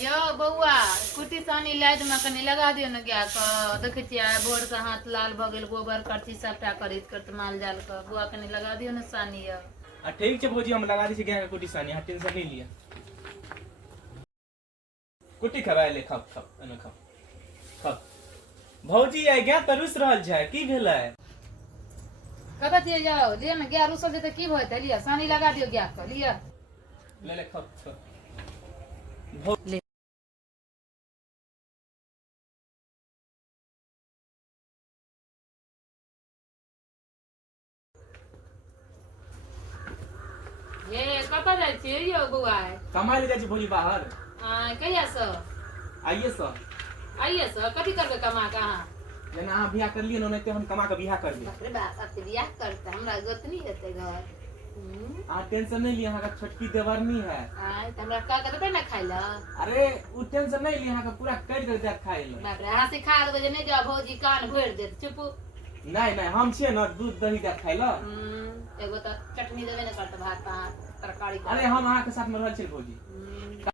यो बउआ कुटी सानी लाइट में कनी लगा दियो न गया क देखे छियै भोर से हाथ लाल भ गेल गोबर करची सबटा खरीद कर माल जाल क बुआ कनी लगा दियो न सानी यो ठीक है भौजी हम लगा दी गाय का कुटी सानी हाँ टेंशन नहीं लिया कुटी खबा ले खाओ खाओ एना खाओ खाओ भौजी आई गाय पर रुस रहल छै की भेलै कतऽ छियै जाओ लिया न गया रुसल जेतै की होतै लिया सानी लगा दियो गया क लिया ले ले खाओ खाओ ले ये कतऽ जाइ छियै यो बउआ कमाई ले जाइ छी भौजी बाहर कहिया सँ आइए सर आइए सँ कथी करबै कमा के अहाँ जेना अहाँ बियाह कर लिए ओनाहिते हम कमा के बियाह कर लिए बाप रे बाप अब बियाह करते हमरा गोतनी हेतै घर अहाँ टेंशन नहीं लिए अहाँ का छोटकी देवरनी है आय त हमरा का के देबै न खाइ ल अरे उ टेंशन नहीं लिए अहाँ का पूरा कर कर दे खाए ले बाप रे अहाँ सिखा देबै जे नहीं जाओ भौजी कान भरि देत चुप नहीं नहीं हम छिए न दूध दही दे खाए ल एगो त चटनी देबे न करत भात तरकारी अरे हम अहाँ के साथ में रहल छी भौजी